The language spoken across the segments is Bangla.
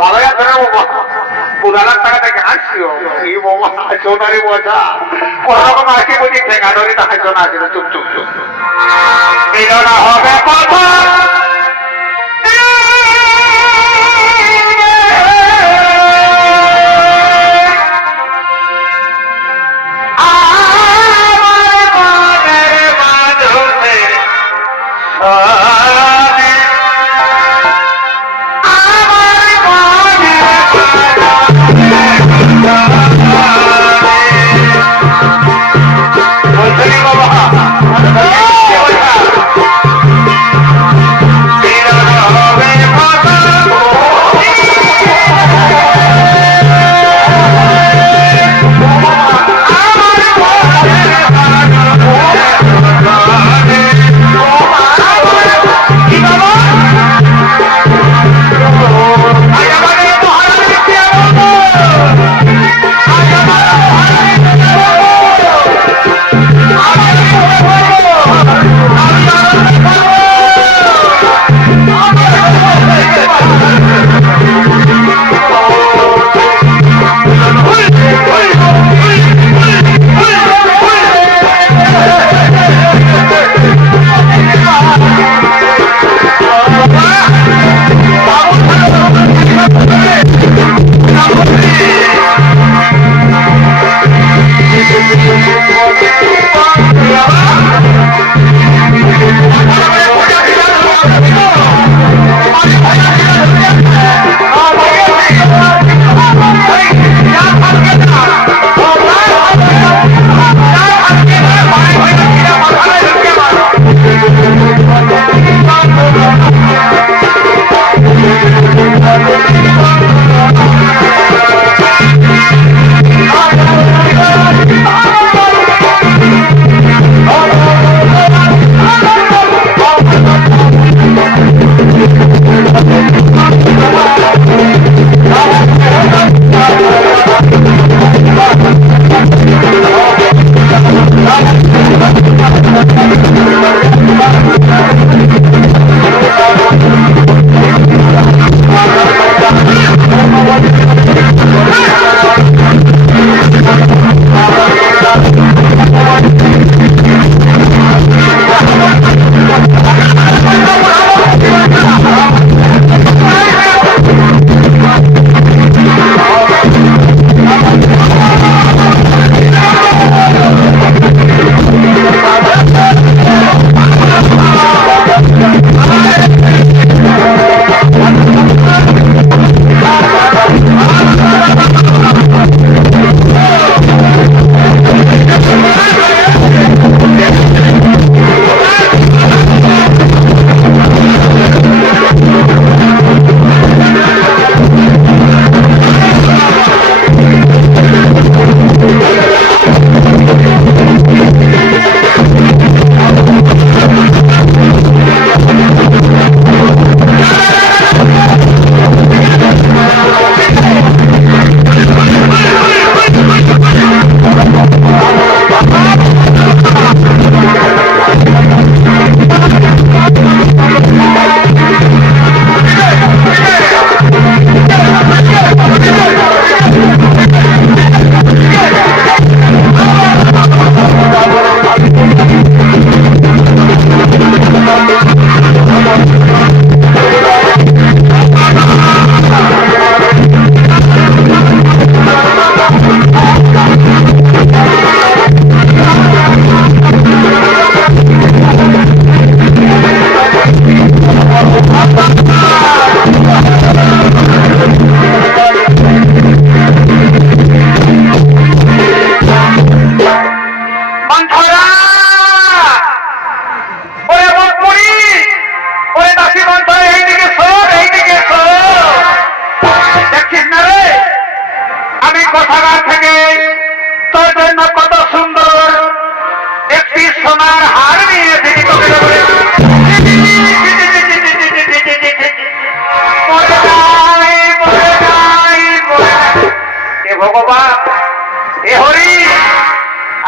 বাবাইয়া ধরে পুরালার টাকা থেকে হাসিও এই বাবা সোনারি মজা কোনরকম আসি বুঝি ঠেঙ্গা ধরে তাকে শোনা ছিল চুপ চুপ চুপ মিলনা হবে কথা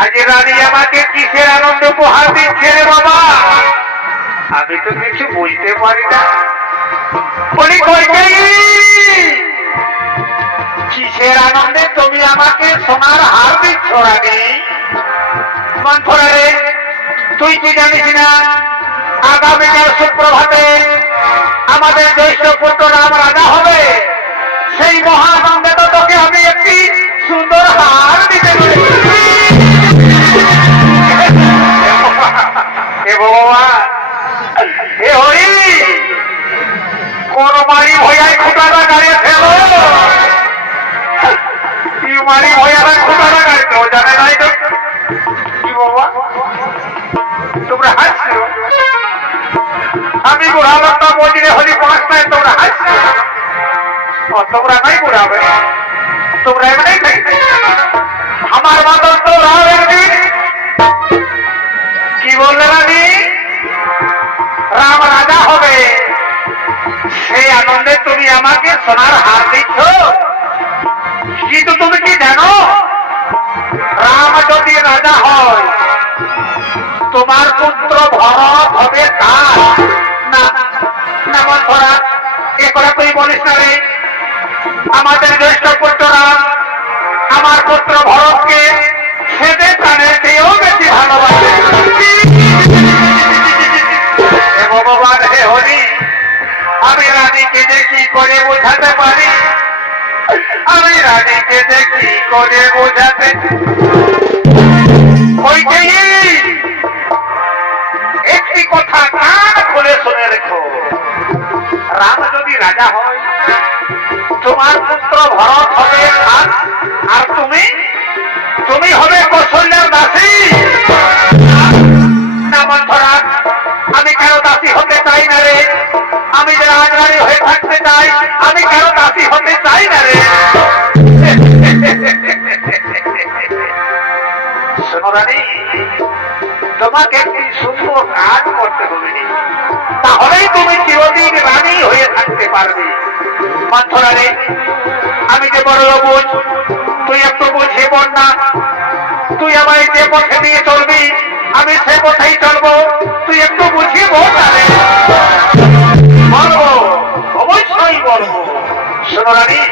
আজ রানী আমাকে কিসের আনন্দ উপহার দিচ্ছে রে বাবা? আমি তো কিছু বুঝতে পারি না। বলি কইকেয়ী, কিসের আনন্দে তুমি আমাকে সোনার হার দিচ্ছ রানী? মন্থরা রে, তুই কি জানিস না আগামীকাল সুপ্রভাতে আমাদের জ্যেষ্ঠ পুত্র রাম রাজা হবে? সেই মহানন্দে তো তোকে আমি একটি সুন্দর হার দিতে পারি। এ ভগবান, এ হরি, কোন মারি ভয়ায় খুঁটাটা গাড়িয়ে ফেলো। কি মারি ভয়ারা খুঁটাটা গাড়িতে ও জানে নাই তো? কি বাবা তোমরা হাসছো? আমি বুড়া লোকটা মজিরে হলি পাঁচটায় তোমরা হাসছো। তোমরা নাই বুড়াবে, তোমরা এমনি থাকবে। আমার বাদল তো রাও একদিন কি বললে রানী? রাম রাজা হবে, সেই আনন্দে তুমি আমাকে সোনার হার দিচ্ছ। কিন্তু তুমি কি জানো, রাম যদি রাজা হয় তোমার পুত্র ভরত হবে তার। না না মন্থরা, এ কথা তুই বলিস না রে। আমাদের জ্যেষ্ঠ পুত্র রাম আমার পুত্র ভরতকে সেদে প্রাণের চেয়েও বেশি ভালোবাসে। হে ভগবান, হে হরি, আমি রানীকে যে কি করে বোঝাতে পারি? আমি রানীকে যে কি করে বোঝাতে? একটি কথা কান খুলে শুনে রেখো, রাম যদি রাজা হয় তোমার পুত্র ভরত হবে খান, আর তুমি তুমি হবে কৌশল্যার দাসী। না মন্থরা, আমি কারো দাসী হতে চাই না রে। আমি যে রাজরানী হয়ে থাকতে চাই, আমি কারো দাসী হতে চাই না রে। শোনো রানী, তোমাকে একটি সুন্দর কাজ করতে হবে, তাহলেই তুমি চিরদিন রানী হয়ে থাকতে পারবে। মন্থরা রে, আমি যে বড় বুঝ, তুই একটু বুঝে বল না। তুই আমায় যে পথে নিয়ে চলবি আমি সে পথেই চলবো, তুই একটু বুঝিয়ে বল না রে। বলবো, অবশ্যই বলবো। শোনো রানী,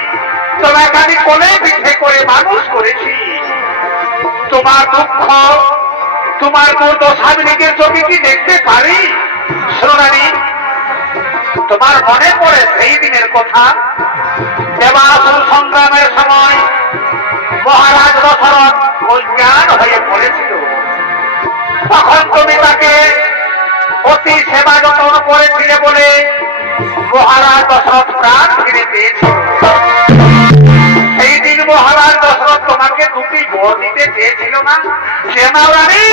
তোমাকে আমি কোলে পিঠে করে মানুষ করেছি। তোমার দুঃখ, তোমার দুর্দশার নিজের চোখে কি দেখতে পারি? শোনো রানী, তোমার মনে পড়ে সেই দিনের কথা, দেবাসুর সংগ্রামের সময় মহারাজ দশরথ অজ্ঞান হয়ে পড়েছিল। তখন তুমি তাকে অতি সেবা যত্ন করেছিলে বলে মহারাজ দশরথ প্রাণ ফিরে পেয়েছিল। সেই দিন মহারাজ দশরথ তোমাকে দুটি বর দিতে চেয়েছিল না? সে নাও রানী,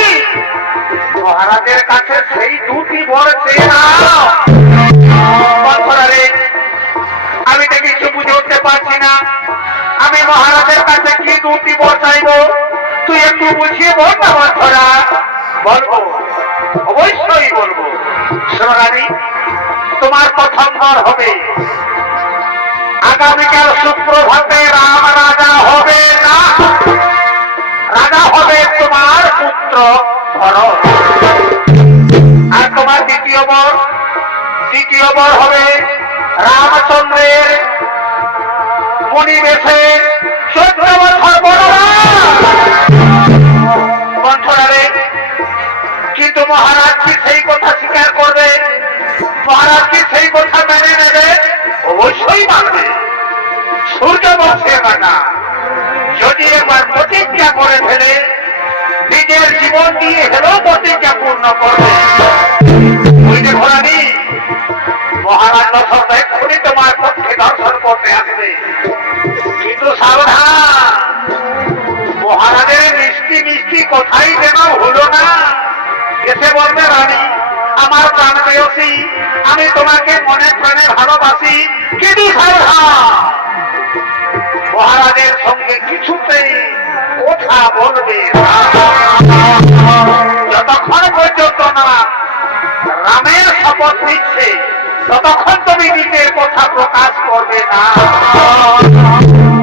মহারাজের কাছে সেই দুটি বর চেয়ে নাও। আমি তো কিছু বুঝে উঠতে পারছি না, আমি মহারাজের কাছে কি দুটি বর চাইবো? তুই একটু বুঝিয়ে বল না মন্থরা। বলবো, অবশ্যই বলবো। শোনো রানী, তোমার প্রথম বর হবে আগামীকাল সুপ্রভাতে রাম রাজা হবে না, রাজা হবে তোমার পুত্র ভরত। আর তোমার দ্বিতীয় বর হবে রামচন্দ্রের মণিবেশে 14 বছর বড়রা। কিন্তু মহারাজ কি সেই কথা স্বীকার করবে? মহারাজ কি সেই কথা মেনে নেবে? অবশ্যই মানবে। সূর্য বংশে না, যদি একবার প্রতিজ্ঞা করে ফেলে নিজের জীবন দিয়ে হেলেও প্রতিজ্ঞা পূর্ণ করবে। ওই যে ঘোরানি, মহারাজ দশরথ এক্ষুনি তোমার পক্ষে দর্শন করতে আসবে। কিন্তু সাবধান, মহারাজের মিষ্টি মিষ্টি কথাই যেন হলো না। এসে বলবে রানী, আমার প্রাণ প্রেয়সী, আমি তোমাকে মনে প্রাণে ভালোবাসি। কিন্তু সাবধান, মহারাজের সঙ্গে কিছুতেই কথা বলবে না। যতক্ষণ পর্যন্ত না রামের শপথ নিচ্ছে ততক্ষণ তুমি নিজের কথা প্রকাশ করবে না।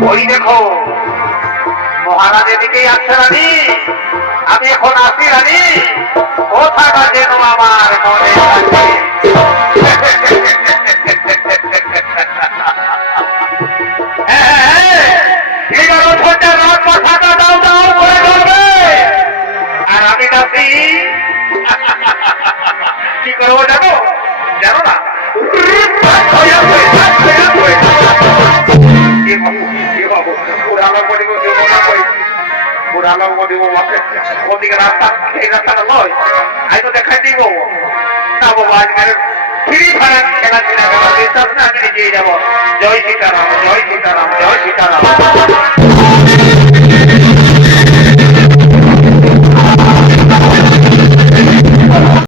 ওই দেখো মহারাজের দিকেই আসছে রানী। রানী রানী ও থাকা যেন আমার মনে আর আমি নাচি কি করবো জানো জানো না ওদিকে রাস্তা এই রাস্তাটা নয় আমি তো দেখাই দিব না বাবু আজকের ফ্রি ফায়ার খেলা বিশ্বাস না আমি নিজেই যাবো জয় সীতারাম জয় সীতারাম জয় সীতারাম